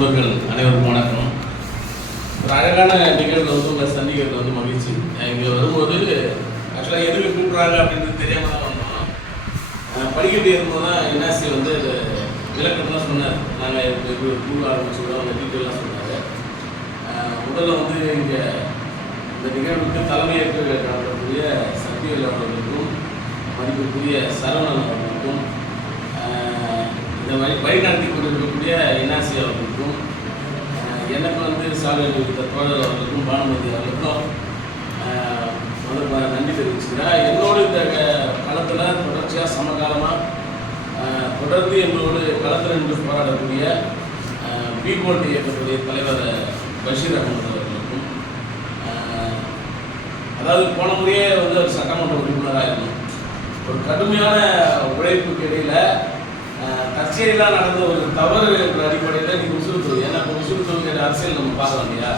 நண்பர்கள் அனைவருக்கும் வணக்கம். ஒரு அழகான நிகழ்வு வந்து உங்களை சந்திக்கிறது வந்து மகிழ்ச்சி. இங்கே வரும்போது ஆக்சுவலாக எதுக்கு கூப்பிட்றாங்க அப்படின்றது தெரியாமல் தான் வந்தோம். படிக்கட்டு ஏறும்போது தான் என்ஆர்சி வந்து விளக்கம்லாம் சொன்னார். நாங்கள் கூழ ஆரம்பிச்சுக்கிறோம், அந்த டீட்டெயிலாம் சொன்னார். முதல்ல வந்து இங்கே இந்த நிகழ்வுக்கு தலைமையேற்று காணக்கூடிய சக்திவேல் அவர்களுக்கும் மதிப்புக்குரிய சரவணன் அவர்களுக்கும் இந்த மாதிரி வழி நடத்தி கொண்டிருக்கக்கூடிய என்ஆர்சி அவர்களுக்கும் எனக்கு வந்து சாலை வித்த தோழர் அவர்களுக்கும் பானுமதி அவர்களுக்கும் வந்து நன்றி தெரிவிச்சுக்கிறேன். என்னோடு இந்த களத்தில் தொடர்ச்சியாக சமகாலமாக தொடர்ந்து எங்களோடு களத்தில் நின்று போராடக்கூடிய பீபோல்ட் இயக்கத்துடைய தலைவர் பஷீர் அகமது அவர்களுக்கும், அதாவது போன முறையே வந்து ஒரு சட்டமன்ற உறுப்பினராக இருக்கணும். ஒரு கடுமையான உழைப்புக்கு இடையில் கச்சேரிலாம் நடந்த ஒரு தவறு என்ற அடிப்படையில் நீங்கள் உசுறு தொகுதி, ஏன்னா இப்போ உசுறு தொகுதியோட அரசியல் நம்ம பார்க்கலாம் இல்லையா,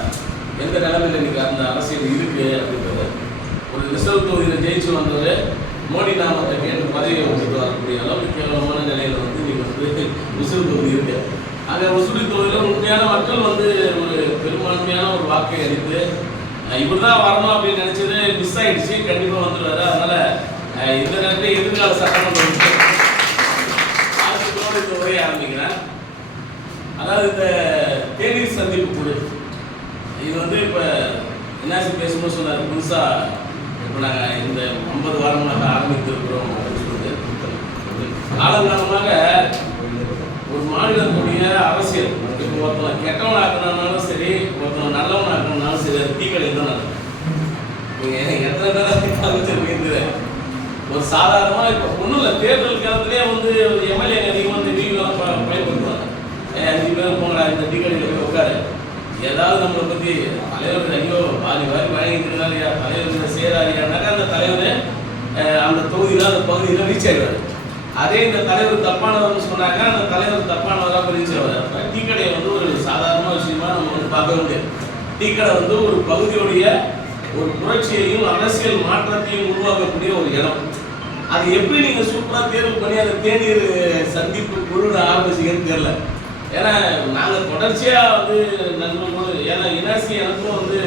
எந்த நிலைமையில் இன்றைக்கி அந்த அரசியல் இருக்குது அப்படின்றது. ஒரு ரிசர்வ் தொகுதியில் ஜெயிச்சு வந்தவர் மோடி நாமத்தை கேட்டு பதவியை விட்டுட்டு வரக்கூடிய அளவுக்கு கேவலமான நிலையில் வந்து நீங்கள் வந்து உசுறு தொகுதி இருக்கு. ஆக உசுறு தொகுதியில் உண்மையான மக்கள் வந்து ஒரு பெரும்பான்மையான ஒரு வாக்கை அளித்து இவர் தான் வரணும் அப்படின்னு நினச்சது மிஸ் ஆகிடுச்சு. கண்டிப்பாக வந்துடுவார். அதனால் இந்த நேரத்தில் எதிர்கால சட்டமன்ற இந்த உரையை ஆரம்பிக்கிறேன். அதாவது இந்த தேநீர் சந்திப்பு குழு இது வந்து இப்போ என்ஆர்சி பேசும்போது சொன்னார், புதுசாக இப்போ நாங்கள் இந்த 50 வாரங்களாக ஆரம்பித்திருக்கிறோம் அப்படின்னு சொல்லிட்டு. காலங்காலமாக ஒரு மாநிலத்துடைய அரசியல் இப்போ ஒருத்தவங்க கெட்டவன் ஆக்கணும்னாலும் சரி, ஒருத்தவங்க நல்லவன் ஆக்கணும்னாலும் சரி, அது டீக்கடையில் தான் நடக்கும். நீங்கள் எத்தனை பேர் ஒரு சாதாரணமாக இப்போ ஒன்றும் இல்லை, தேர்தல் காலத்திலே வந்து எம்எல்ஏ அதிகமாக வந்து டிவிலாம் பயன்படுத்துவாங்க. 5 பேர் போங்கடா இந்த டீக்கடையில் போய் உட்காரு, ஏதாவது நம்மளை பற்றி தலைவர் ஐயோ வாரி வாங்கிக்கிறாரு, தலைவர் சேராரியானாக்கா அந்த தலைவர் அந்த தொகுதியில் அந்த பகுதியில் ரீச் ஆகிடுவார். அதே இந்த தலைவர் தப்பானவர்னு சொன்னாக்கா அந்த தலைவர் தப்பானவராக ரீச் ஆவார். டீக்கடையை வந்து ஒரு சாதாரண விஷயமா நம்ம வந்து பார்க்க முடியாது. டீக்கடை வந்து ஒரு பகுதியுடைய ஒரு புரட்சியையும் அரசியல் மாற்றத்தையும் உருவாக்கக்கூடிய ஒரு இடம். அது எப்படி நீங்கள் சூப்பராக தேர்வு பண்ணி அந்த தேநீர் சந்திப்பு குழு ஆரம்பிச்சிங்கன்னு தெரியல. ஏன்னா நாங்கள் தொடர்ச்சியாக வந்து நண்பர்கள், ஏன்னா என்ஆர்சி எனக்கும் வந்து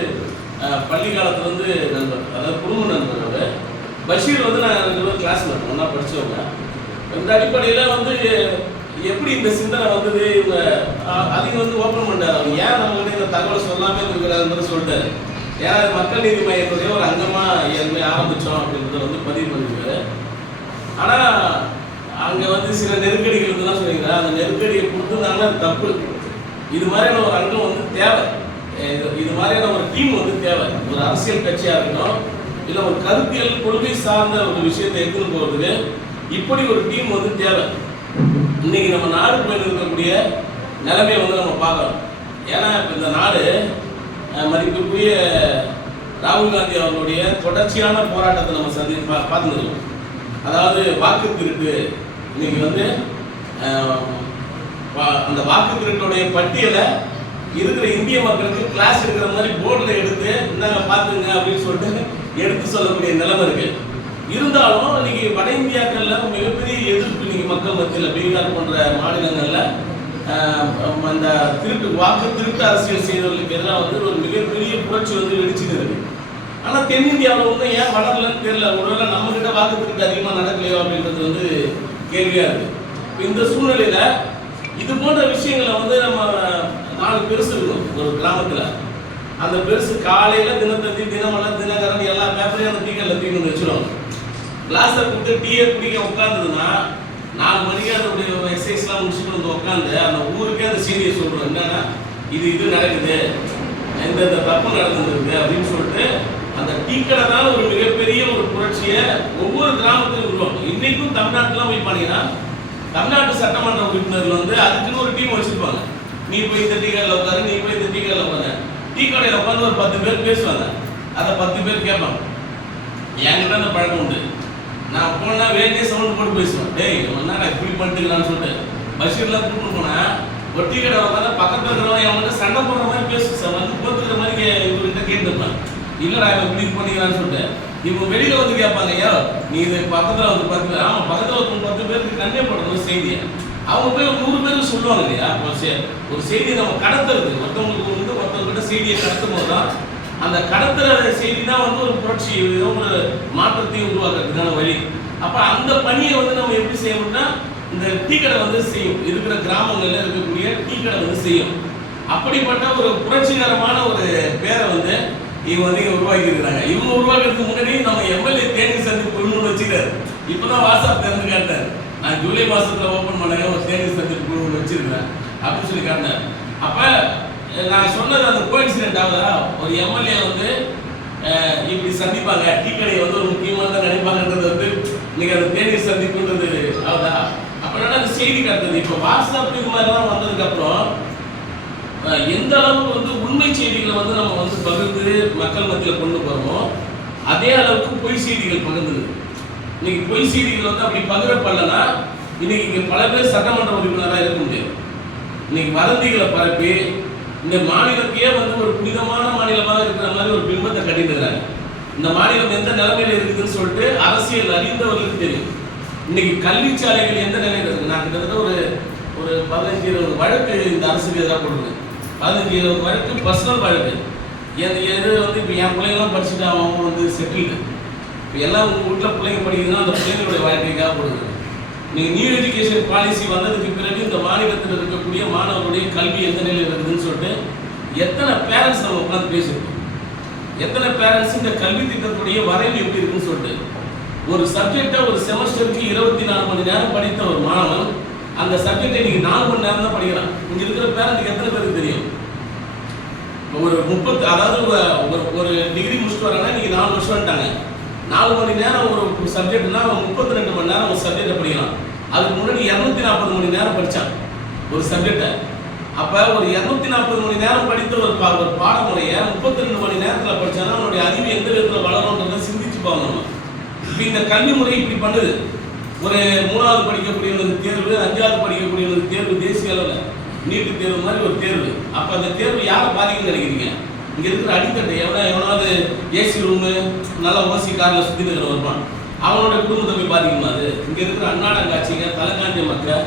பள்ளி காலத்தில் வந்து நண்பர், அதாவது குடும்ப நண்பர். அவர் பஷீர் வந்து நாங்கள் 2 பேரும் கிளாஸ்மேட், ஒன்றா படித்தவங்க. இந்த அடிப்படையில் வந்து எப்படி இந்த சிந்தனை வந்தது, இவங்க அதையும் வந்து ஓப்பன் பண்ணிட்டார். அவங்க ஏன் நம்மகிட்ட இந்த தகவலை சொல்லாமல் இருக்கிறாருன்னு சொல்லிட்டாரு. ஏன்னா மக்கள் நீதி மையத்துடைய ஒரு அங்கமாக ஏற்கனவே ஆரம்பித்தோம் அப்படின்றத வந்து பதிவு பண்ணிருக்காரு. ஆனால் அங்கே வந்து சில நெருக்கடிகள் இருந்துலாம் சொல்லிங்க, அந்த நெருக்கடியை கொடுத்துருந்தாங்கன்னா அது தப்பு. இது மாதிரியான ஒரு அங்கம் வந்து தேவை, இது மாதிரியான ஒரு டீம் வந்து தேவை. ஒரு அரசியல் கட்சியாக இருக்கட்டும், இல்லை ஒரு கருத்தியல் கொள்கை சார்ந்த ஒரு விஷயத்தை எடுத்துன்னு போகிறதுக்கு இப்படி ஒரு டீம் வந்து தேவை. இன்னைக்கு நம்ம நாடு போயிட்டு இருக்கக்கூடிய நிலைமையை வந்து நம்ம பார்க்கலாம். ஏன்னா இப்போ இந்த நாடு மதிப்புக்குரிய ராகுல் காந்தி அவர்களுடைய தொடர்ச்சியான போராட்டத்தை நம்ம பார்த்துருக்கோம். அதாவது வாக்கு திருட்டு, இன்னைக்கு வந்து அந்த வாக்கு திருட்டுடைய பட்டியலை இருக்கிற இந்திய மக்களுக்கு கிளாஸ் எடுக்கிற மாதிரி போர்டில் எடுத்து இந்தாங்க பார்த்துங்க அப்படின்னு சொல்லிட்டு எடுத்து சொல்லக்கூடிய நிலைமை இருக்கு. இருந்தாலும் இன்னைக்கு வட இந்தியாக்களில் மிகப்பெரிய எதிர்ப்பு இன்னைக்கு மக்கள் மத்தியில், பீகார் போன்ற மாநிலங்களில் அந்த வாக்கு திருட்டு அரசியல் செய்தவர்களுக்கு எதிராக வந்து ஒரு மிகப்பெரிய புரட்சி வந்து வெடிச்சுட்டு இருக்கு. ஆனால் தென்னிந்தியாவில் வந்து ஏன் வளரலன்னு தெரியல. ஒருவேளை நம்மகிட்ட வாக்கு திருட்டு அதிகமாக நடக்கலையோ அப்படின்றது வந்து கேள்வியாக இருக்குது. இப்போ இந்த சூழ்நிலையில் இது போன்ற விஷயங்களை வந்து நம்ம 4 பெருசு இருக்கும் ஒரு கிராமத்தில். அந்த பெருசு காலையில் தினத்தந்தி, தினமலர், தினகரன் எல்லா பேப்பரையும் அந்த டீக்கரில் தூக்கி வச்சுருவாங்க. கிளாஸை கொடுத்து டீயை குடிக்க உட்காந்துதுன்னா 4 மணிக்கு அதனுடைய எக்ஸசைஸ்லாம் முடிச்சுட்டு வந்து உட்காந்து அந்த ஊருக்கே அந்த செய்தியை சொல்கிறோம். என்னன்னா இது நடக்குது, இந்த தப்பு நடந்துருக்கு அப்படின்னு சொல்லிட்டு அந்த டீக்கடை தான் ஒரு மிகப்பெரிய ஒரு புரட்சியை ஒவ்வொரு கிராமத்திலும் உருவாக்கும். இன்றைக்கும் தமிழ்நாட்டிலாம் போய் பார்த்தீங்கன்னா தமிழ்நாட்டு சட்டமன்ற உறுப்பினர்கள் வந்து அதுக்குன்னு ஒரு டீம் வச்சுருப்பாங்க. நீ போய் இந்த டீக்கடையில் உட்காரு, நீ போய் இந்த டீக்கடையில் உட்காரு. டீக்கடையில் உட்காந்து ஒரு 10 பேர் பேசுவாங்க. அதை 10 பேர் கேட்பாங்க. என்கிட்ட அந்த பழக்கம் உண்டு. நான் போனால் வேண்டிய சவுண்ட் போட்டு பேசுவேன். டேய் என்ன இப்படி பண்ணிட்டுக்கலான்னு சொல்லிட்டு பஸ்ஸில் கூப்பிட்டு போனேன். ஒரு டீக்கடை உட்காந்து பக்கத்தில் இருக்கிறவங்க அவங்கள்ட்ட சண்டை போடுற மாதிரி பேசு வந்து போத்துக்கிற மாதிரி இவர்கிட்ட கேட்டுருப்பேன். இல்லைடா இவன் இப்படி பண்ணிக்கிறான்னு சொல்லிட்டு இவங்க வெளியில் வந்து கேட்பாங்க, ஐயோ நீ இது பக்கத்தில் வந்து 10 பேர், ஆமாம் பக்கத்தில் ஒரு 10 பேருக்கு கண்ணே போடணும் செய்தியை. அவங்க போய் ஒரு 100 பேருக்கு சொல்லுவாங்க இல்லையா. ஒரு செய்தியை நம்ம கடத்துறது, ஒருத்தவங்களுக்கு வந்து ஒருத்தவங்கிட்ட செய்தியை கடத்தும் போது தான் அந்த கடத்துற செய்தி தான் வந்து ஒரு புரட்சி, ஒரு மாற்றத்தையும் உருவாக்குறதுக்கான வழி. அப்போ அந்த பணியை வந்து நம்ம எப்படி செய்யணும்னா, இந்த டீ கடை வந்து செய்யும், இருக்கிற கிராமங்களில் இருக்கக்கூடிய டீ கடை வந்து செய்யும். அப்படிப்பட்ட ஒரு புரட்சிகரமான ஒரு பேரை வந்து இவங்க வந்து உருவாக்கி இருக்கிறாங்க. இவங்க உருவாக்குறதுக்கு முன்னாடி நம்ம எம்எல்ஏ தேநீர் சந்திப்பு குழுன்னு வச்சுக்கிறாரு. இப்போதான் வாட்ஸ்அப் திறந்து காட்டினார். நான் ஜூலை மாசத்துல ஓப்பன் பண்ணாங்க ஒரு தேநீர் சந்திப்பு குழு வச்சிருக்கிறேன் அப்படின்னு சொல்லி காட்டினார். அப்போ நான் சொன்னது அந்த கோஇன்சிடென்ட் ஆகுதா, ஒரு எம்எல்ஏ வந்து இப்படி சந்திப்பாங்க, டீ கடையை வந்து ஒரு முக்கியமான நினைப்பாங்கன்றது வந்து இன்னைக்கு அந்த தேநீர் சந்திப்புன்றது ஆகுதா. அப்படின்னா அந்த செய்தி காட்டுறது. இப்போ வாட்ஸ்அப் இது மாதிரிலாம் வந்ததுக்கப்புறம் எந்த அளவுக்கு வந்து உண்மை செய்திகளை வந்து நம்ம வந்து பகிர்ந்து மக்கள் மத்தியில் கொண்டு போகிறோமோ அதே அளவுக்கு பொய் செய்திகள் பகிர்ந்துது. இன்னைக்கு பொய் செய்திகள் வந்து அப்படி பகிரப்படலைன்னா இன்னைக்கு இங்கே பல பேர் சட்டமன்ற உறுப்பினராக இருக்க முடியாது. இன்னைக்கு வதந்திகளை பரப்பி இந்த மாநிலத்தையே வந்து ஒரு புனிதமான மாநிலமாக இருக்கிற மாதிரி ஒரு பிம்பத்தை கட்டிட்டுறாங்க. இந்த மாநிலம் எந்த நிலைமையில இருக்குதுன்னு சொல்லிட்டு அரசியல் அறிந்தவர்களுக்கு தெரியும். இன்னைக்கு கல்வி சாலைகள் எந்த நிலையில இருக்கு. நான் கிட்டத்தட்ட ஒரு 15-20 வழக்கு இந்த அரசுக்கு எதிராக போட்டுருக்கேன். 15-20 வழக்கு பர்சனல் வழக்கு. எது வந்து இப்போ என் பிள்ளைங்களாம் படிச்சுட்டு அவங்க வந்து செட்டில்டு. இப்போ எல்லாம் உங்கள் வீட்டில் பிள்ளைங்க படிக்கிறதுனா அந்த பிள்ளைங்களுடைய வாழ்க்கைக்காக போடுது. நீங்கள் நியூ எஜுகேஷன் பாலிசி வந்ததுக்கு பிறகு இந்த மாநிலத்தில் இருக்கக்கூடிய மாணவர்களுடைய கல்வி எந்த நிலையில் இருக்குதுன்னு சொல்லிட்டு எத்தனை பேரண்ட்ஸ் நம்ம உட்காந்து பேசியிருக்கோம். எத்தனை பேரண்ட்ஸ் இந்த கல்வி திட்டத்துடைய வரைவு எப்படி இருக்குன்னு சொல்லிட்டு ஒரு சப்ஜெக்டை ஒரு செமஸ்டருக்கு 24 மணி நேரம் படித்த ஒரு மாணவன் அந்த சப்ஜெக்டை இன்னைக்கு 4 மணி நேரம் தான் படிக்கிறான். இங்கே இருக்கிற பேரண்ட்டுக்கு எத்தனை பேருக்கு தெரியும்? ஒரு 30, அதாவது ஒரு டிகிரி முடிச்சுட்டு வராங்கன்னா இன்னைக்கு 4 வருஷம் வந்துட்டாங்க. 4 மணி நேரம் ஒரு சப்ஜெக்ட்னா 32 மணி நேரம் ஒரு சப்ஜெக்டை படிக்கலாம். அதுக்கு முன்னாடி 240 மணி நேரம் படித்தான் ஒரு சப்ஜெக்டை. அப்போ ஒரு 240 மணி நேரம் படித்த ஒரு பாடமுறையை 32 மணி நேரத்தில் படித்தாலும் அவனுடைய அறிவு எந்த விதத்தில் வளரும்ன்றதை சிந்திச்சு பார்க்கணும். இப்போ இந்த கல்வி முறை இப்படி பண்ணுது. ஒரு 3வது படிக்கக்கூடியவனுக்கு தேர்வு, 5வது படிக்கக்கூடியவனுக்கு தேர்வு, தேசிய அளவில் நீட்டு தேர்வு மாதிரி ஒரு தேர்வு. அப்போ அந்த தேர்வு யாரை பாதிக்குன்னு நினைக்கிறீங்க? இங்கே இருக்கிற அடித்தட்டை எவனாவது ஏசி ரூமு நல்லா ஓசி காரில் சுற்றி இருக்கிற வருவான், அவனுடைய குடும்பத்தை போய் பாதிக்குமா? அது இங்கே இருக்கிற அன்னாடங்காட்சிங்க, தலைக்காஞ்சி மக்கள்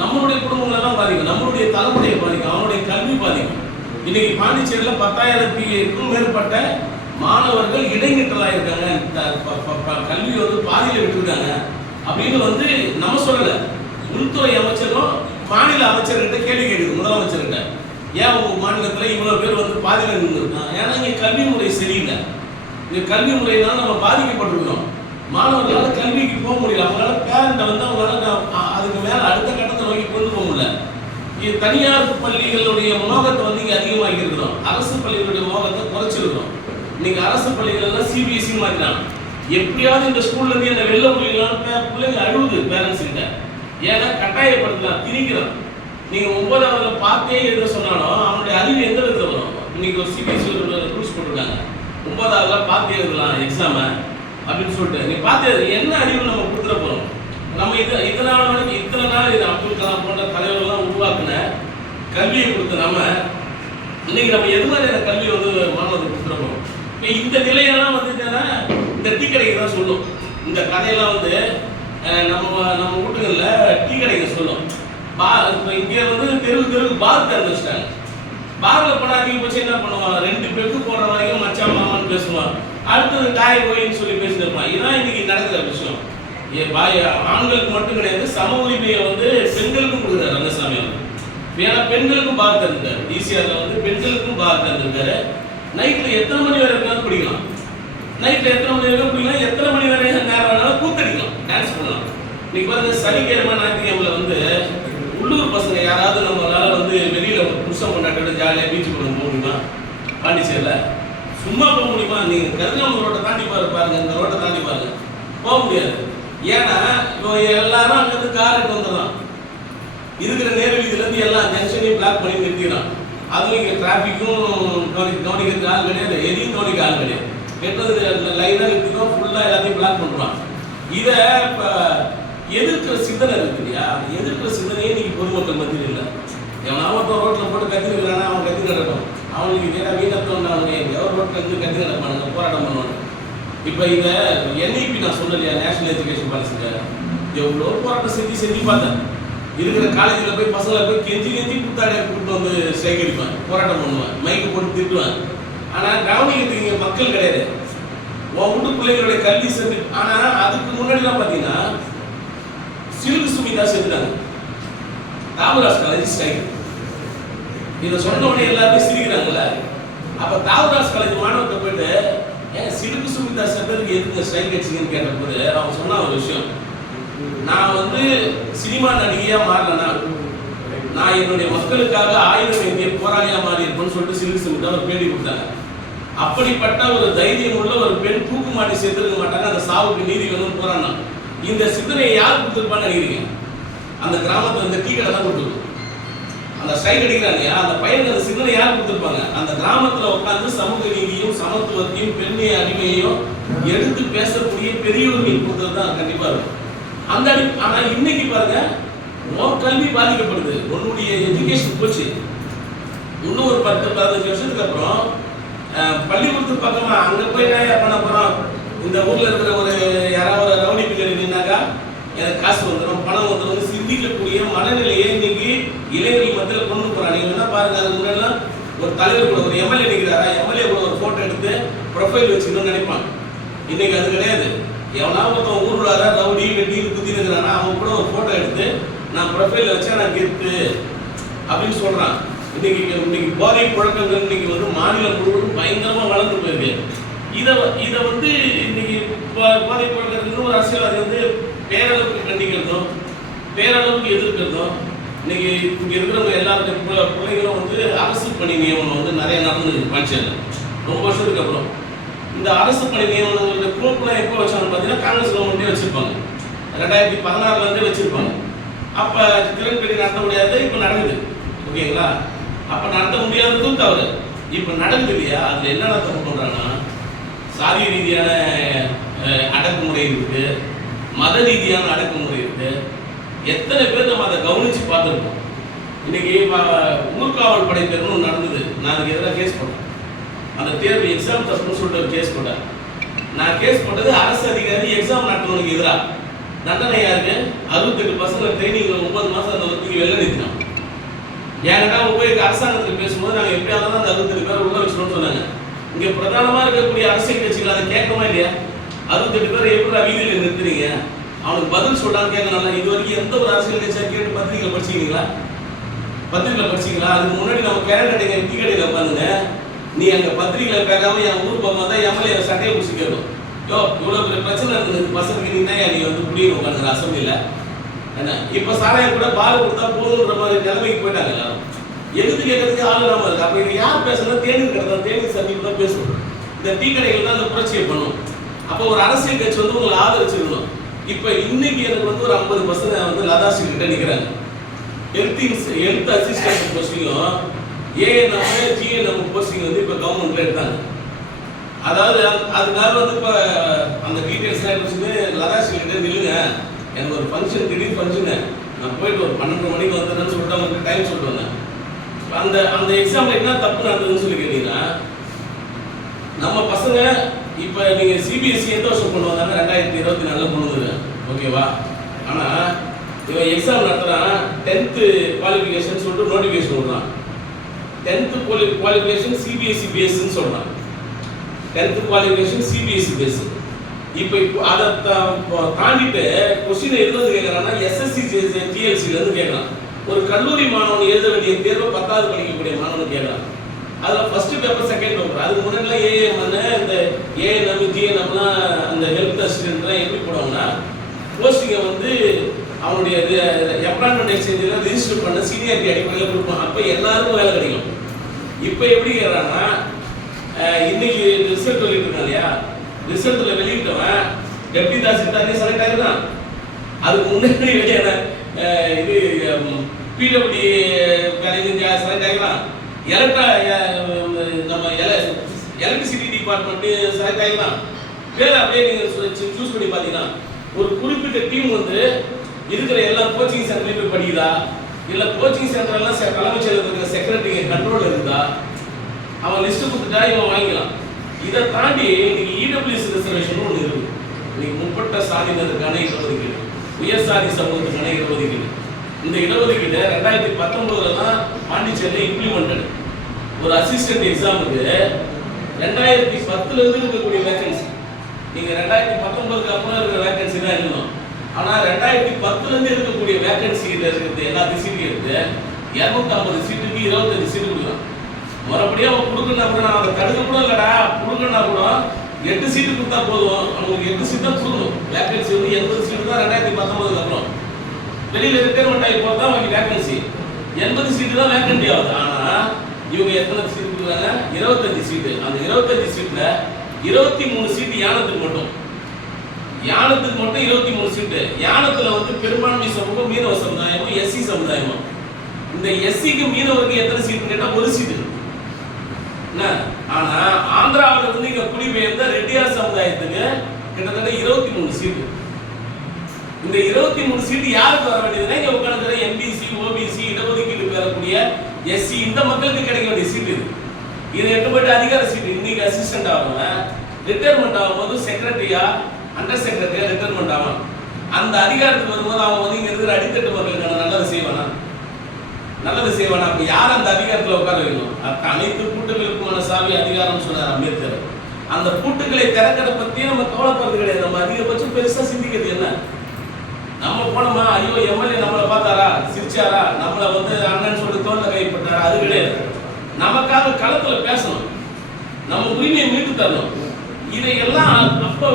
நம்மளுடைய குடும்பங்களை தான் பாதிக்கும், நம்மளுடைய தலைமுறையை பாதிக்கும், அவனுடைய கல்வி பாதிக்கும். இன்னைக்கு பாண்டிச்சேரியில் 10,000க்கும் மேற்பட்ட மாணவர்கள் இடைநிற்றலாக இருக்காங்க. கல்வி வந்து பாதியில் விட்டுருக்காங்க அப்படின்னு வந்து நம்ம சொல்லலை. உள்துறை அமைச்சரும் மாநில அமைச்சர்கிட்ட கேள்வி கேட்குது, முதலமைச்சர்கிட்ட. ஏன் உங்க மாநிலத்தில் இவ்வளோ பேர் வந்து பாதியில் நின்றுருக்காங்க? ஏன்னா இங்கே கல்வி முறை சரியில்லை. இங்கே கல்வி முறையினால நம்ம பாதிக்கப்பட்டிருக்கிறோம். மாணவர்களால் கல்விக்கு போக முடியல. அவங்களால பேரண்ட்டை வந்து அவங்களால அதுக்கு மேலே அடுத்த கட்டத்தை நோக்கி கொண்டு போக முடியல. தனியார் பள்ளிகளுடைய மோகத்தை வந்து இங்கே அதிகமாகி இருக்கிறோம், அரசு பள்ளிகளுடைய மோகத்தை குறைச்சிருக்கிறோம். இன்னைக்கு அரசு பள்ளிகளெல்லாம் சிபிஎஸ்சி மாற்றினாங்க. எப்படியாவது இந்த ஸ்கூல்லேருந்து என்ன வெளில முடியலான்னு பிள்ளைங்க அழுகுது பேரண்ட்ஸ் கிட்ட. ஏன்னா கட்டாயப்படுத்தலாம், திணிக்கிறான். நீங்கள் 9வதுல பார்த்தே எழுத சொன்னாலும் அவனுடைய அறிவு எந்த விதத்தில் வரும்? இன்னைக்கு ஒரு சிபிஎஸ்சி ரூல்ஸ் போட்டிருக்காங்க, 9வதுல பார்த்தே எழுதலாம் எக்ஸாமை அப்படின்னு சொல்லிட்டு. நீ பார்த்து என்ன அறிவு நம்ம கொடுத்துட போகிறோம்? நம்ம இதனால வந்து இத்தனை நாள் இது அப்துல் கலாம் போன்ற தலைவர்கள்லாம் உருவாக்குன கல்வியை கொடுத்த நம்ம இன்னைக்கு நம்ம எது மாதிரியான கல்வியை வந்து மாணவர்களுக்கு கொடுத்துட போகிறோம்? இப்போ இந்த நிலையெல்லாம் வந்து என்னன்னா இந்த டீ கடைக்கு தான் சொல்லும். இந்த கதையெல்லாம் வந்து நம்ம வீட்டுகளில் டீ கடைக்கு சொல்லும். இப்போ இங்கே வந்து தெருவுக்கு பார் திறந்து வச்சுட்டாங்க. பாரில் போனால் அதிகபட்சம் என்ன பண்ணுவான், 2 பேருக்கு போடுற வரைக்கும் மச்சான் மாமான்னு பேசுவான், அடுத்தது தாய் போயின்னு சொல்லி பேசிட்டு இருப்பான். இதுதான் இன்னைக்கு நடக்கிற விஷயம். ஆண்களுக்கு மட்டும் கிடையாது, சம உரிமையை வந்து பெண்களுக்கும் கொடுக்குறாரு ரங்கசாமி அவர். ஏன்னா பெண்களுக்கும் பார் திறந்துட்டாரு. ஈசிஆரில் வந்து பெண்களுக்கும் பார் திறந்துருக்காரு. நைட்டில் எத்தனை மணி வரை இருந்தாலும் பிடிக்கலாம், நைட்டில் எத்தனை மணி வரைக்கும் பிடிக்கலாம், எத்தனை மணி வரை நேரம் வேணாலும் கூத்தடிக்கலாம், டான்ஸ் பண்ணலாம். இன்னைக்கு பாருங்க, சனிக்கிழமை ஞாயிற்றுக்கிழமையில் வந்து உள்ளூர் பசங்க யாராவது நம்மளால வந்து வெளியில் புருஷம் கொண்டாட்டோட ஜாலியாக பீச்சு போக முடியுமா? பாண்டிச்சேரியில் சும்மா போக முடியுமா? நீங்கள் கதிராம ரோட்டை தாண்டி பாருங்க, இந்த ரோட்டை தாண்டி பாருங்க, போக முடியாது. ஏன்னா இப்போ எல்லாரும் அங்கேருந்து கார் எடுத்து வந்துடலாம். இருக்கிற நேரு வீதியிலேருந்து எல்லா ஜங்ஷனையும் பிளாக் பண்ணி நிறுத்திக்கிறான். அதுவும் இங்கே டிராஃபிக்கும் கவனிக்கிறதுக்கு ஆள் கிடையாது, எதையும் கவனிக்க ஆள் கிடையாது. கெட்டது லைனாக நிறுத்திக்கும், ஃபுல்லாக எல்லாத்தையும் பிளாக் பண்ணுறான். இதை இப்போ எதிர்க்கிற சிந்தனை இருக்கு இல்லையா? எதிர்க்கிற சிந்தனையே இன்னைக்கு பொதுமக்கள் மத்தியில் இல்லை. எவனாவது ரோட்டில் போட்டு கத்தி இருக்கிறானா அவன் கத்தி நடக்கும். அவனுக்கு கேட்டால் வீணத்தோன்னு அவனுக்கு எவ்வளோ ரோட்டில் இருந்து கத்தி நடப்பானுங்க, போராட்டம் பண்ணுவாங்க. இப்போ இதை NEP நான் சொன்னேன் இல்லையா, நேஷனல் எஜுகேஷன் பாலிசிங்க, எவ்வளோ போராட்டம் செஞ்சு பார்த்தேன். இருக்கிற காலேஜில் போய் பசங்களை போய் கெஞ்சி கெஞ்சி கூத்தாடியா கூப்பிட்டு வந்து ஸ்ட்ரைக் அடிப்பேன், போராட்டம் பண்ணுவேன், மைக்கு போட்டு திட்டுவேன். ஆனால் கவனிக்கிறதுக்கு இங்கே மக்கள் கிடையாது. உன் வீட்டு பிள்ளைகளுடைய கல்வி சென்று. ஆனால் அதுக்கு முன்னாடிலாம் பார்த்தீங்கன்னா சிலுக்கு சுமிதா செஞ்சுட்டாங்க, தாமராஜ் காலேஜ் ஸ்ட்ரைக். இதை சொன்ன உடனே எல்லாருமே சிரிக்கிறாங்கல்ல. அப்போ தாமராஜ் காலேஜ் மாணவத்தை போயிட்டு ஏன் சிலுக்கு சுமிதா சென்றதுக்கு எதுக்கு ஸ்ட்ரைக் அடிச்சிங்கன்னு கேட்டபோது அவங்க சொன்ன ஒரு விஷயம், நான் வந்து சினிமா நடிகையா மாறலனா நான் என்னுடைய மக்களுக்காக ஆயுதம் ஏந்திய போராளியா மாறி இருப்பேன்னு சொல்லிட்டு சிலுக்கு சுமிதா ஒரு பேட்டி கொடுத்தாங்க. அப்படிப்பட்ட ஒரு தைரியம் உள்ள ஒரு பெண் தூக்கு மாட்டி சேர்த்துருக்க மாட்டாங்க, அந்த சாவுக்கு நீதி வேணும்னு போறான்னா. இந்த சிந்தனையை யார் கொடுத்துருப்பான்னு நினைக்கிறீங்க? அந்த கிராமத்துல இந்த டீ கடை தான் கொடுத்துருக்கும். அந்த ஸ்ட்ரைக் அடிக்கிறாங்க, அந்த பையனுக்கு அந்த சிந்தனை யார் கொடுத்துருப்பாங்க? அந்த கிராமத்துல உட்காந்து சமூக நீதியும் சமத்துவத்தையும் பெண்மையை அடிமையையும் எடுத்து பேசக்கூடிய பெரியவர்கள் கொடுத்தது தான் கண்டிப்பா இருக்கும். அந்த ஆனா இன்னைக்கு பாருங்க, உன் கல்வி பாதிக்கப்படுது, உன்னுடைய எஜுகேஷன் போச்சு. இன்னும் ஒரு 10-15 வருஷத்துக்கு அப்புறம் பள்ளிக்கூடத்துக்கு பக்கமா அங்க போய் நான் பண்ண போறோம், இந்த ஊர்ல இருக்கிற ஒரு யாராவது ரவுடி பிள்ளை நின்னாக்கா எனக்கு காசு வந்துடும், பணம் வந்துடும் சிந்திக்கக்கூடிய மனநிலையை இன்னைக்கு இளைஞர்கள் மத்தியில் கொண்டு போறாங்க. நீங்க என்ன பாருங்க, அதுக்கு முன்னாடிலாம் ஒரு தலைவர் கூட ஒரு எம்எல்ஏ நிற்கிறாரா, எம்எல்ஏ கூட ஒரு போட்டோ எடுத்து ப்ரொஃபைல் வச்சுக்கணும்னு நினைப்பாங்க. இன்னைக்கு அது கிடையாது. எவனாவது ஒருத்தன் ஊர்ல ரவுடி வெட்டி குத்தி இருக்கிறானா அவன் கூட ஒரு போட்டோ எடுத்து நான் ப்ரொஃபைல வச்சா நான் கெத்து அப்படின்னு சொல்றான். இன்னைக்கு போதை புழக்கங்கள் இன்னைக்கு வந்து மாநிலம் முழுவதும் பயங்கரமா வளர்ந்து போயிருக்கு. இதை வந்து இன்னைக்கு போதை புழக்கத்துக்கு ஒரு அரசியல்வாதி வந்து பேரளவுக்கு கண்டிக்கிறதும் பேரளவுக்கு எதிர்க்கிறதும். இன்னைக்கு இங்க இருக்கிறவங்க எல்லாருடைய பிள்ளைகளும் வந்து அரசு பணி நியமனம் வந்து நிறைய நடந்துருக்கு பஞ்சாயத்துல ரொம்ப வருஷத்துக்கு அப்புறம். இந்த அரசு பணி நியமனங்களுடைய குரூப்லாம் எப்போ வச்சாங்க பார்த்தீங்கன்னா காங்கிரஸ் கவர்மெண்ட்டே வச்சிருப்பாங்க, 2016 வச்சிருப்பாங்க. அப்ப கிரண்பேடி நடத்த முடியாது, இப்போ நடக்குது. ஓகேங்களா? அப்ப நடத்த முடியாததும் தவறு, இப்ப நடக்குது இல்லையா? அதுல என்னென்ன தப்பு பண்றாங்கன்னா, சாதி ரீதியான அடக்குமுறை இருக்கு, மத ரீதியான அடக்குமுறை இருக்கு. எத்தனை பேர் நம்ம அதை கவனிச்சு பார்த்துருக்கோம். இன்னைக்கு ஊர்காவல் படை தேர்வு நடந்தது, நான் அதுக்கு எதிராக கேஸ் போட்டேன். அந்த தேர்வு எக்ஸாம் தப்புன்னு சொல்லிட்டு ஒரு கேஸ் போட்டேன். நான் கேஸ் போட்டது அரசு அதிகாரி எக்ஸாம் நடத்துவனுக்கு எதிராக. தண்டனை யாருக்கு? 68 பசங்க ட்ரைனிங் 9 மாதம் அந்த ஒருத்தருக்கு வெளில நிறுத்தினோம். ஏன்னா போய் அரசாங்கத்தில் பேசும்போது நாங்கள் எப்படியா இருந்தாலும் அந்த 68 பேர் உள்ள வச்சிடணும்னு சொன்னாங்க. இங்கே பிரதானமாக இருக்கக்கூடிய அரசியல் கட்சிகள் அதை கேட்கமா இல்லையா? 68 பேர் எப்படி வீதியில் நிறுத்துறீங்க? அவனுக்கு பதில் சொல்றான்னு கேட்கணும். இது வரைக்கும் எந்த ஒரு அரசியல் கட்சியாக கேட்டு பத்திரிகையில் படிச்சிங்களா? பத்திரிகையில் படிச்சிங்களா? அதுக்கு முன்னாடி நம்ம கேரக்கடைங்க டீ கடையில் உட்காந்துங்க, நீ அங்கே பத்திரிகையில் கேட்காம என் ஊர் பக்கம் தான் எம்எல்ஏ சட்டையை பிடிச்சி கேட்கும். யோ இவ்வளோ பெரிய பிரச்சனை இருந்தது பசங்களுக்கு, நீ வந்து புரியும் உட்காந்துற அசம்பிளியில் என்ன? இப்போ சாராயம் கூட பால் கொடுத்தா போதுன்ற மாதிரி நிலைமைக்கு போயிட்டாங்க எல்லாரும். எதுக்கு கேட்கறதுக்கு ஆள் இல்லாமல் இருக்கு. அப்போ இது யார் பேசணும்? தேநீர் கடை தான், தேநீர் சந்திப்பு தான் பேசணும். இந்த டீ கடைகள் தான் அந்த புரட்சியை பண்ணும். அப்போ ஒரு அரசியல் கட்சி வந்து உங்களை ஆதரிச்சிருக்கணும். இப்போ இன்னைக்கு எனக்கு வந்து ஒரு 50 பசங்க வந்து லதாசி கிட்ட நிற்கிறாங்க. ஹெல்த் அசிஸ்டன்ட் போஸ்டிங்கும் ஏஎன்எம் ஜிஎன்எம் போஸ்டிங் வந்து இப்போ கவர்மெண்ட்ல எடுத்தாங்க. அதாவது அதுக்காக வந்து இப்போ அந்த டீட்டெயில்ஸ்லாம் எடுத்து லதாசி கிட்ட நில்லுங்க, எனக்கு ஒரு ஃபங்க்ஷன், திடீர் ஃபங்க்ஷனு, நான் போயிட்டு ஒரு 12 மணிக்கு வந்தேன்னு சொல்லிட்டு அவங்களுக்கு டைம் சொல்லிட்டு வந்தேன். அந்த எக்ஸாம்பிள் என்ன தப்பு நடந்ததுன்னு சொல்லி கேட்டீங்கன்னா, நம்ம பசங்க இப்போ நீங்கள் சிபிஎஸ்சி எந்த வருஷம் கொண்டு வந்தாங்க? 2024 கொண்டு வந்துருங்க, ஓகேவா? ஆனால் இவன் எக்ஸாம் நடத்துகிறான், 10th குவாலிஃபிகேஷன் சொல்லிட்டு நோட்டிஃபிகேஷன் விடுறான். 10th குவாலிஃபிகேஷன் சிபிஎஸ்சி பேஸ்ன்னு சொல்கிறான். 10th qualification CBSE base. இப்போ அதை தாண்டிட்டு கொஸ்டின் எதுலேருந்து கேட்குறான்னா, எஸ்எஸ்சி ஜிஎல்சிலேருந்து கேட்குறான். ஒரு கல்லூரி மாணவன் எழுத வேண்டிய தேர்வு 10வது படிக்கக்கூடிய மாணவன் கேட்குறான். அதில் ஃபர்ஸ்ட் பேப்பர், செகண்ட் பேப்பர். அதுக்கு முன்னாடிலாம் ஏஎம்என்னு இந்த ஏஎன்எம் ஜிஎன்எம்லாம் அந்த ஹெல்த் அசிஸ்டன்ட்லாம் எப்படி போடுவாங்கன்னா, போஸ்டிங்கை வந்து அவனுடைய எம்ப்ளாய்மெண்ட் எக்ஸ்சேஞ்சில் ரிஜிஸ்டர் பண்ண சீனியாரிட்டி அடிப்படையில் கொடுப்பான். அப்போ எல்லாருக்கும் வேலை கிடைக்கும். இப்போ எப்படி கேட்குறான்னா, இன்னைக்கு ரிசல்ட் வெளியிட்டிருக்கான் இல்லையா, ரிசல்ட்டில் வெளியிட்டவன் டெப்டி தாசில்தாரே செலக்ட் ஆகிருந்தான். அதுக்கு முன்னாடி வெளியான இது பிடபிள்யூ வேலையில் செலக்ட் ஆகிக்கலாம். நம்ம எலக்ட்ரிசிட்டி டிபார்ட்மெண்ட்டு செலக்ட் ஆகிக்கலாம். பேர் அப்படியே நீங்கள் சூஸ் பண்ணி பார்த்தீங்கன்னா, ஒரு குறிப்பிட்ட டீம் வந்து இருக்கிற எல்லா கோச்சிங் சென்டர்லையும் போய் படிக்குதா, இல்லை கோச்சிங் சென்டர்லாம் தலைமைச் செயலர் இருக்கிற செக்ரட்டரி கண்ட்ரோல் இருக்குதா, அவன் லிஸ்ட்டு கொடுத்துட்டா இவன் வாங்கிக்கலாம். இதை தாண்டி இன்னைக்கு இடபிள்யூஎஸ் ரிசர்வேஷன் ஒன்று இருக்குது. இன்னைக்கு முற்பட்ட சாதியினருக்கான இடஒதுக்கீடு, உயர் சாதி சமூகத்துக்கான இடஒதுக்கீடு. இந்த இடஒதுக்கீடு 2019 தான் பாண்டிச்சேரியில் இம்ப்ளிமெண்டட். ஒரு அசிஸ்டன்ட் எக்ஸாமுக்கு 2010 இருந்து இருக்கக்கூடிய வேகன்சி, நீங்க 2019க்கு அப்புறம் இருக்கிற வேகன்சி தான் இருக்கணும். ஆனா 2010 இருந்து இருக்கக்கூடிய வேகன்சியில இருக்கிறது எல்லா சீட்டும் இருக்கு. 250 சீட்டுக்கு 25 சீட்டு கொடுக்கலாம். மறுபடியும் அவன் கொடுக்கணும்னா கூட நான் அதை தடுக்க கூட இல்லடா, கொடுக்கணும்னா கூட 8 சீட்டு கொடுத்தா போதும். அவங்களுக்கு 8 சீட் தான் கொடுக்கணும். வேகன்சி வந்து 80 சீட்டு தான் 2019க்கு அப்புறம். வெளியில ரிட்டையர்மெண்ட் ஆகி போறதா அவங்க வேகன்சி 80 சீட்டு தான் வேகன்சி ஆகுது. ஆனா இவங்க எத்தனை சீட்டு கொடுக்குறாங்க? 25 சீட்டு. அந்த 25 சீட்ல 23 சீட்டு யானத்துக்கு மட்டும். யானத்துக்கு மட்டும் 23 சீட்டு. யானத்துல வந்து பெரும்பான்மை சமூகம் மீனவ சமுதாயமும் எஸ்சி சமுதாயமும். இந்த எஸ்சிக்கு மீனவருக்கு எத்தனை சீட்டு கேட்டா 1 சீட்டு. ஆனா ஆந்திராவில இருந்து இங்க குடிபெயர்ந்த ரெட்டியார் சமுதாயத்துக்கு கிட்டத்தட்ட 23 சீட்டு. இந்த 23 சீட்டு யாருக்கு வர வேண்டியதுன்னா இங்க உட்கார்ந்துற எம்பிசி, ஓபிசி, இடஒதுக்கீடு பெறக்கூடிய எஸ்சி இந்த மக்களுக்கு கிடைக்க வேண்டிய சீட்டு இது. இது எட்டு போயிட்டு அதிகார சீட்டு. இன்னைக்கு அசிஸ்டன்ட் ஆகுங்க, ரிட்டையர்மெண்ட் ஆகும்போது செக்ரட்டரியா, அண்டர் செக்ரட்டரியா ரிட்டையர்மெண்ட் ஆகும். அந்த அதிகாரத்துக்கு வரும்போது அவன் வந்து இங்க இருக்கிற அடித்தட்டு மக்களுக்கான நல்லது செய்வானா? நல்லது செய்வானா? அப்ப யார் அந்த அதிகாரத்தில் உட்கார வைக்கணும்? அனைத்து பூட்டுகளுக்குமான சாவி அதிகாரம் சொன்னார் அம்பேத்கர். அந்த பூட்டுகளை திறக்கிற பத்தி நம்ம கவலைப்படுறது கிடையாது. நம்ம அதிகபட்சம் பெருசா சிந்திக்கிறது என்ன? நம்ம போனோமா, ஐயோ எம்எல்ஏ நம்மளை பார்த்தாரா, சிரிச்சாரா, நம்மளை வந்து அண்ணன் சொல்லி தோல்ல கைப்பற்றாரா, அது கிடையாது. நமக்காக களத்துல பேசணும், நம்ம உரிமையை மீட்டு தரணும். இதையெல்லாம் அப்ப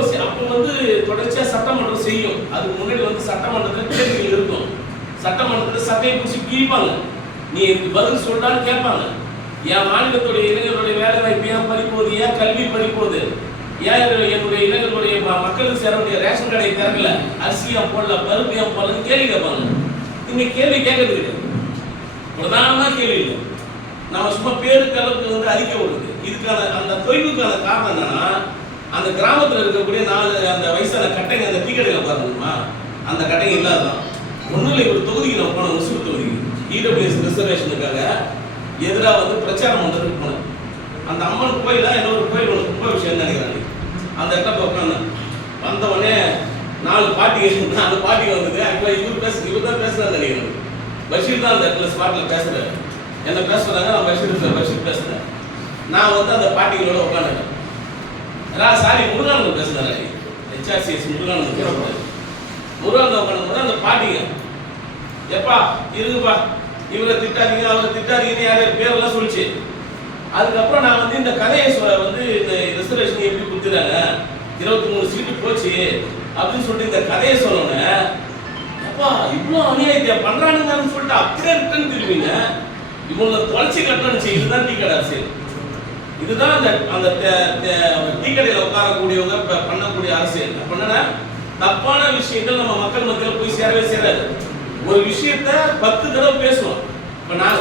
வந்து தொடர்ச்சியா சட்டமன்றம் செய்யும். அதுக்கு முன்னாடி வந்து சட்டமன்றத்தில் கேள்விகள் இருக்கும். சட்டமன்றத்தில் சட்டையை பிடிச்சி கிழிப்பாங்க. நீ பதில் சொல்றான்னு கேட்பாங்க. என் மாநிலத்துடைய இளைஞர்களுடைய வேலை வாய்ப்பு ஏன் பறிப்போகுது, ஏன் கல்வி பறிப்போகுது, ஏன் என்னுடைய இளைஞர்களுடைய மக்களுக்கு சேர வேண்டிய ரேஷன் கடை திறக்கல, அரிசியா போடல, பருப்பியா போடலன்னு கேள்வி கேட்பாங்க. இங்க கேள்வி கேட்கறது கிடையாது. பிரதானமா கேள்வி இல்லை. நம்ம சும்மா பேருக்கு அளவுக்கு வந்து அறிக்கை விடுறது. இதுக்கான அந்த தொய்வுக்கான காரணம் என்னன்னா, அந்த கிராமத்தில் இருக்கக்கூடிய 4 அந்த வயசான கட்டைங்க அந்த டீ கடையில் பாருங்கம்மா, அந்த கட்டைங்க இல்லாதான். ஒன்றும் இல்லை, ஒரு தொகுதிக்கு நம்ம போனோம், முஸ்லிம் தொகுதிக்கு இடபிள்யூஎஸ் ரிசர்வேஷனுக்காக எதிராக வந்து பிரச்சாரம் பண்ணுறதுக்கு போனோம். அந்த அம்மன் கோயிலா ஏதோ ஒரு கோயில் ஒன்று கும்ப விஷயம்னு நினைக்கிறாங்க. அந்த இடத்துல உட்காந்து வந்த உடனே 4 பாட்டிங்க வந்தது. ஆக்சுவலாக இவர் தான் பேசுறாரு நினைக்கிறேன். பஷீர் தான் அந்த இடத்துல ஸ்பாட்டில் பேசுறாரு. என்ன பேசுறாங்க, நான் பஷீர் பேசுறேன். நான் வந்து அந்த பாட்டிகளோட உட்காந்துருக்கேன். சாரி, முருகானந்தம் பேசுறாரு. HRCS முருகானந்தம் பேசுறாரு. முருகானந்தம் உட்காந்து அந்த பாட்டிங்க எப்பா இருக்குப்பா, இவரை திட்டாதீங்க அவரை திட்டாதீங்கன்னு யார் பேரெல்லாம் சொல்லிச்சு. அதுக்கப்புறம் நான் வந்து இந்த கதையை வந்து இந்த ரிசர்வேஷன் எப்படி கொடுத்துறாங்க, 23 சீட்டு போச்சு அப்படின்னு சொல்லிட்டு இந்த கதையை சொல்லணும். அப்பா இவ்வளோ அநியாயத்தை பண்றானுங்கன்னு சொல்லிட்டு அப்படியே ரிட்டர்ன் திரும்பிங்க. இவங்களை தொலைச்சி கட்டணும். இதுதான் டீ கடை அரசியல். இதுதான் அந்த டீ கடையில் உட்காரக்கூடியவங்க பண்ணக்கூடிய அரசியல். அப்படின்னா தப்பான விஷயங்கள் நம்ம மக்கள் மத்தியில் போய் சேரவே சேராது. ஒரு விஷயத்த 10 தடவை பேசுவோம். இப்ப நான்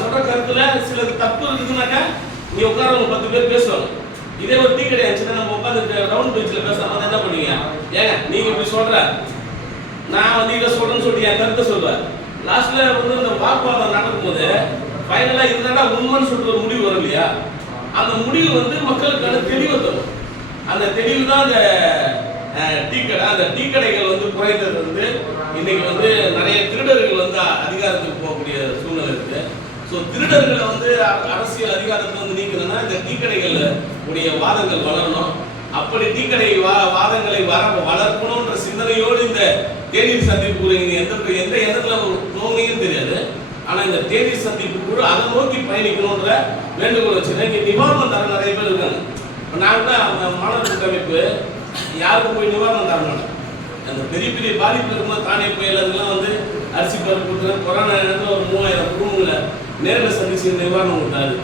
சொல்ற கருத்துல சில தப்பு இருக்குதுன்னாக்கா நீ உட்காரவங்க 10 பேர் பேசுவாங்க. இதே ஒரு டீ கடை ஆச்சுன்னா நம்ம உட்காந்து ரவுண்ட் பெஞ்சில் பேசலாம். என்ன பண்ணுவீங்க? ஏங்க நீங்க இப்படி சொல்ற, நான் வந்து இதை சொல்றேன்னு சொல்லி என் கருத்தை சொல்லுவேன். லாஸ்ட்ல வந்து இந்த வாக்குவாதம் நடக்கும்போது ஃபைனலா இதுதான் உண்மைன்னு சொல்லிட்டு ஒரு முடிவு வரும் இல்லையா? அந்த முடிவு வந்து மக்களுக்கான தெளிவு தரும். அந்த தெளிவு தான் அந்த டீ கடை. அந்த டீ கடைகள் வந்து குறைந்தது வந்து இன்னைக்கு வந்து நிறைய திருடர்கள் வந்து அதிகாரத்துக்கு போகக்கூடிய சூழ்நிலை இருக்கு. ஸோ திருடர்களை வந்து அரசியல் அதிகாரத்தை வந்து நீக்கணும்னா இந்த டீ கடைகள் உடைய வாதங்கள் வளரணும். அப்படி டீ கடை வாதங்களை வளர்க்கணும்ன்ற சிந்தனையோடு இந்த தேநீர் சந்திப்பு குழு எந்த இடத்துல தோணியும் தெரியாது. ஆனா இந்த தேநீர் சந்திப்பு குழு அதை நோக்கி பயணிக்கணும்ன்ற வேண்டுகோள் வச்சுருக்கேன். இங்கே நிவாரணம் தர நிறைய பேர் இருக்காங்க. இப்போ நான் கூட மாணவர் கூட்டமைப்பு யாருக்கும் போய் நிவாரணம் தர மாட்டேன். அந்த பெரிய பெரிய பாதிப்பு இருக்கும்போது தானே புயல் அதெல்லாம் வந்து அரிசி பருப்பு கொடுக்குறேன். கொரோனா நேரத்தில் ஒரு 3000 குடும்பங்களை நேரில் சந்திச்சு நிவாரணம் கொடுத்தாரு.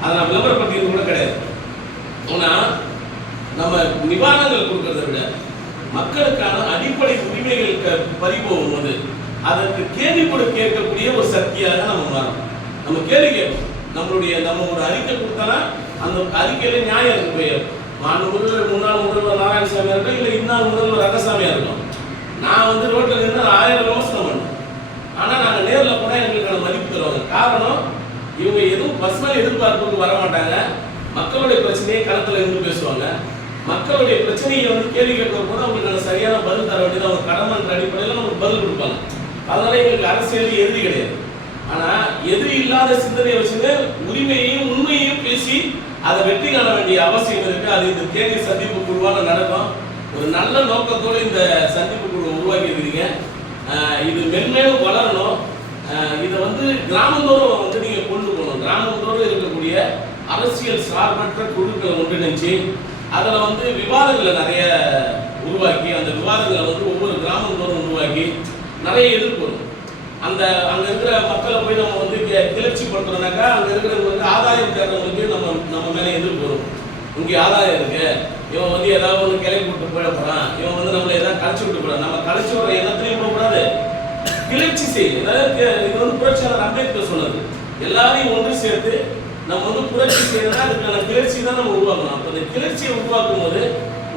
அதை நான் விளம்பரப்படுத்தியது கூட கிடையாது. ஆனால் நம்ம நிவாரணங்கள் கொடுக்கறத விட மக்களுக்கான அடிப்படை உரிமைகள் பறிபோகும் போது அதற்கு கேள்வி கூட கேட்கக்கூடிய ஒரு சக்தியாக நம்ம மாறணும். நம்ம கேள்வி கேட்போம். நம்ம ஒரு அறிக்கை கொடுத்தோன்னா அந்த அறிக்கையில நியாயம் இருக்கு. முன்னாள் முதல்வர் நாராயணசாமியா இருக்கும், இல்லை இன்னாள் முதல்வர் ரங்கசாமியா இருக்கும். நான் வந்து ரோட்ல நின்று 1000 விமர்சனம் பண்ணேன். ஆனா நாங்க நேரில் போனா எங்களுக்கான மதிப்பு தருவாங்க. காரணம் இவங்க எதுவும் பர்சனல் எதிர்பார்ப்புக்கு வர மாட்டாங்க. மக்களுடைய பிரச்சனையை களத்துல இருந்து பேசுவாங்க. மக்களுடைய பிரச்சனையை வந்து கேள்வி கேட்கிற போது அவங்களுக்கு சரியான பதில் தர வேண்டியது அவங்க கடமைன்ற அடிப்படையில் நமக்கு பதில் கொடுப்பாங்க. அதனால எங்களுக்கு அரசியல் எதிரி கிடையாது. ஆனா எதிரி இல்லாத சிந்தனையை வச்சுட்டு உரிமையையும் உண்மையையும் பேசி அதை வெற்றி காண வேண்டிய அவசியம் இருக்கு. அது இந்த தேநீர் சந்திப்பு குழுவால நடக்கும். ஒரு நல்ல நோக்கத்தோடு இந்த சந்திப்பு குழு உருவாக்கி இருக்கிறீங்க. இது மென்மேலும் வளரணும். இதை வந்து கிராமந்தோறும் வந்து நீங்க கொண்டு போகணும். கிராமந்தோறும் இருக்கக்கூடிய அரசியல் சார்பற்ற குழுக்களை ஒன்றிணைச்சு அதில் வந்து விவாதங்களை நிறைய உருவாக்கி அந்த விவாதங்களை வந்து ஒவ்வொரு கிராமந்தோறும் உருவாக்கி நிறைய எதிர்ப்பு வரும். அந்த அங்கே இருக்கிற மக்களை போய் நம்ம வந்து கிளர்ச்சி படுத்துறோம்னாக்கா அங்கே இருக்கிறவங்க வந்து ஆதாயம் தேடுறவங்களுக்கு நம்ம மேலே எதிர்ப்பு வரும். இங்கே ஆதாயம் இருக்கு, இவன் வந்து ஏதாவது ஒன்று கிளை போட்டு போயிட போறான், இவன் வந்து நம்மளை ஏதாவது கலைச்சி விட்டு போறான். நம்ம கலைச்சி விடுற எண்ணத்திலையும் போகக்கூடாது, கிளர்ச்சி செய்யும். அதாவது இது வந்து புரட்சியாளர் அம்பேத்கர் சொன்னது. எல்லாரையும் ஒன்று சேர்த்து நம்ம வந்து புரட்சி செய்யணும்னா அதுக்கான கிளர்ச்சி தான் நம்ம உருவாக்கணும். அப்போ அந்த கிளர்ச்சியை உருவாக்கும் போது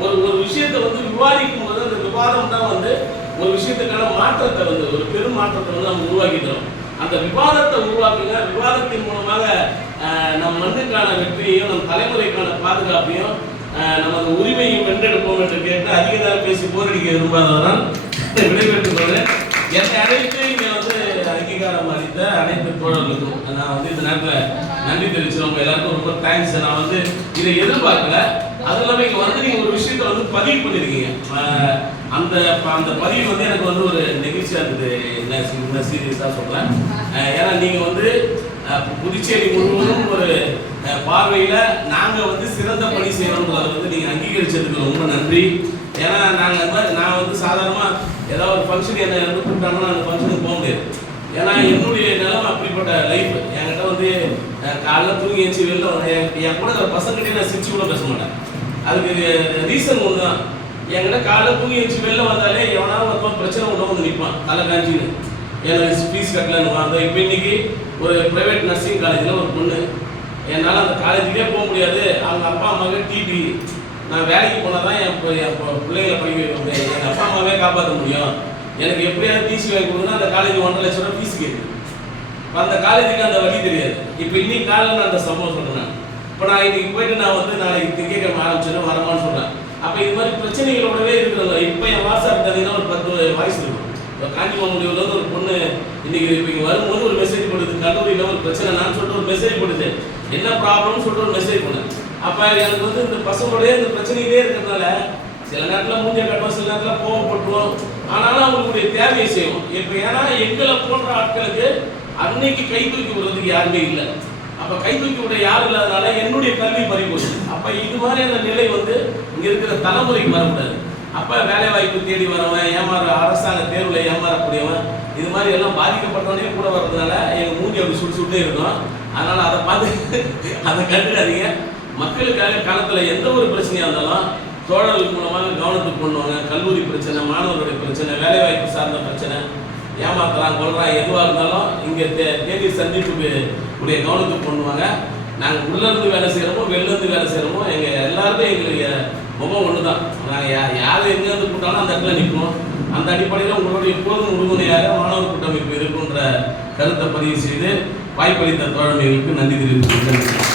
ஒரு விஷயத்தை வந்து விவாதிக்கும் போது அந்த விவாதம் தான் வந்து ஒரு விஷயத்துக்கான மாற்றத்தை வந்து ஒரு பெரும் மாற்றத்தை வந்து நம்ம உருவாக்கிட்டோம். அந்த விவாதத்தை உருவாக்குங்க. விவாதத்தின் மூலமாக நம் மண்ணுக்கான வெற்றியையும் நம் தலைமுறைக்கான பாதுகாப்பையும் நமது உரிமையும் வென்றெடுப்போம் என்று கேட்டு அதிக நேரம் பேசி போரடிக்க விரும்பாதவனால் விடைபெற்றுக் கொள்கிறேன். என்னை அழைத்து இங்கே வந்து அங்கீகாரம் அளித்த அனைத்து தோழர்களுக்கும் நான் வந்து இந்த நேரத்தில் நன்றி தெரிவிச்சுருவோம். எல்லாருக்கும் ரொம்ப தேங்க்ஸ். நான் வந்து இதை எதிர்பார்க்கல. அது இல்லாமல் இங்கே வந்து நீங்கள் ஒரு விஷயத்தை வந்து பதிவு பண்ணியிருக்கீங்க. அந்த பதிவு வந்து எனக்கு வந்து ஒரு நெகிழ்ச்சியாக இருக்குது. என்ன சீரியஸாக சொல்கிறேன். ஏன்னா நீங்கள் வந்து புதுச்சேரி முழுவதும் ஒரு பார்வையில் நாங்கள் வந்து சிறந்த பணி செய்யணுன்றதை வந்து நீங்கள் அங்கீகரிச்சதுக்கு ரொம்ப நன்றி. ஏன்னா நான் வந்து சாதாரணமாக ஏதாவது ஒரு ஃபங்க்ஷன் என்னை வந்து கூப்பிட்டாங்கன்னா அந்த ஃபங்க்ஷனுக்கு போக முடியாது. ஏன்னா என்னுடைய நிலம் அப்படிப்பட்ட லைஃப். என்கிட்ட வந்து காலைல தூங்கி எழுச்சி வெளில என் கூட அந்த பசங்கிட்டே நான் சிரிச்சு கூட பேச மாட்டேன். அதுக்கு ரீசன் ஒன்று தான். என்கிட்ட காலைல தூங்கி எழுச்சி வெளில வந்தாலே எவனாவது ஒருத்தன் பிரச்சனை ஒன்று வந்து நிற்பான் தலை காஞ்சின்னு. எனக்கு ஃபீஸ் கட்டலன்னு அந்த இப்போ இன்னைக்கு ஒரு ப்ரைவேட் நர்சிங் காலேஜில் ஒரு பொண்ணு, என்னால் அந்த காலேஜுக்கே போக முடியாது, அவங்க அப்பா அம்மாவுக்கு டிடி, நான் வேலைக்கு போனால் தான் என் பிள்ளைங்களை படிக்க வைக்க முடியாது, எங்கள் அப்பா அம்மாவே காப்பாற்ற முடியும், எனக்கு எப்படியாவது டிசி வாங்கி கொடுங்கன்னா அந்த காலேஜ் 1.5 லட்ச ரூபா ஃபீஸ் கேட்குது. அந்த காலேஜுக்கு அந்த வழி தெரியாது. இப்போ இன்னைக்கு காலையில் நான் அந்த சம்பவம் சொல்கிறேன். இப்போ நான் இன்னைக்கு போயிட்டு நான் வந்து நாளைக்கு திங்கக்கிழமை ஆரம்பிச்சேன்னா வரமான்னு சொல்கிறேன். அப்போ இது மாதிரி பிரச்சனைகளோடவே இருக்கிறவங்க இப்போ என் வாட்ஸ்அப் பார்த்தீங்கன்னா ஒரு 10 வாய்ஸ் இருக்கும். இப்போ காஞ்சிமாமுடியில் வந்து ஒரு பொண்ணு இன்னைக்கு இப்போ இங்கே வரும்போது ஒரு மெசேஜ் போடுது, கல்லூரியில் ஒரு பிரச்சனை நான் சொல்லிட்டு ஒரு மெசேஜ் போடுது, என்ன ப்ராப்ளம்னு சொல்லிட்டு ஒரு மெசேஜ் பண்ணேன். அப்போ எனக்கு வந்து இந்த பசங்களோடய இந்த பிரச்சனையிலே இருக்கிறதுனால சில நேரத்தில் மூஞ்ச கட்டுவோம், சில நேரத்தில் கோவப்பட்டுருவோம். ஆனாலும் அவங்களுடைய தேவையை செய்வோம். இப்போ ஏன்னா எங்களை போன்ற ஆட்களுக்கு அன்னைக்கு கை தூக்கி விடுறதுக்கு யாருமே இல்லை. அப்போ கை தூக்கி விட யாரும் இல்லாதனால என்னுடைய கல்வி பறிபோச்சு. அப்போ இது மாதிரியான நிலை வந்து இங்கே இருக்கிற தலைமுறைக்கு வரக்கூடாது. அப்போ வேலை வாய்ப்பு தேடி வரவன், அரசாங்க தேர்வில் ஏமாறக்கூடியவன், இது மாதிரி எல்லாம் பாதிக்கப்பட்டவனே கூட வர்றதுனால எங்கள் மூஞ்சி அப்படி சுட்டு இருக்கும். அதனால் அதை பார்த்து அதை கண்டுக்காதீங்க. மக்களுக்காக காலத்தில் எந்த ஒரு பிரச்சனையாக இருந்தாலும் தோழர்கள் மூலமாக கவனத்துக்கு பண்ணுவாங்க. கல்லூரி பிரச்சனை, மாணவர்களுடைய பிரச்சனை, வேலைவாய்ப்பு சார்ந்த பிரச்சனை, ஏமாத்தலாம் கொள்றான், எதுவாக இருந்தாலும் இங்கே தேநீர் சந்திப்புக்கு உடைய கவனத்துக்கு பண்ணுவாங்க. நாங்கள் உள்ளேருந்து வேலை செய்கிறோமோ வெளிலேருந்து வேலை செய்கிறோமோ எங்கள் எல்லாருமே எங்களுடைய முகம் ஒன்று தான். நாங்கள் யார் எங்கேருந்து கூட்டாலும் அந்த இடத்துல நிற்போம். அந்த அடிப்படையில் உங்களுடைய எப்போதும் உறுதுணையாக மாணவர் கூட்டமைப்பு இருக்குன்ற கருத்தை பதிவு செய்து வாய்ப்பளித்த தோழமைகளுக்கு நன்றி தெரிவித்துக் கொள்கிறேன்.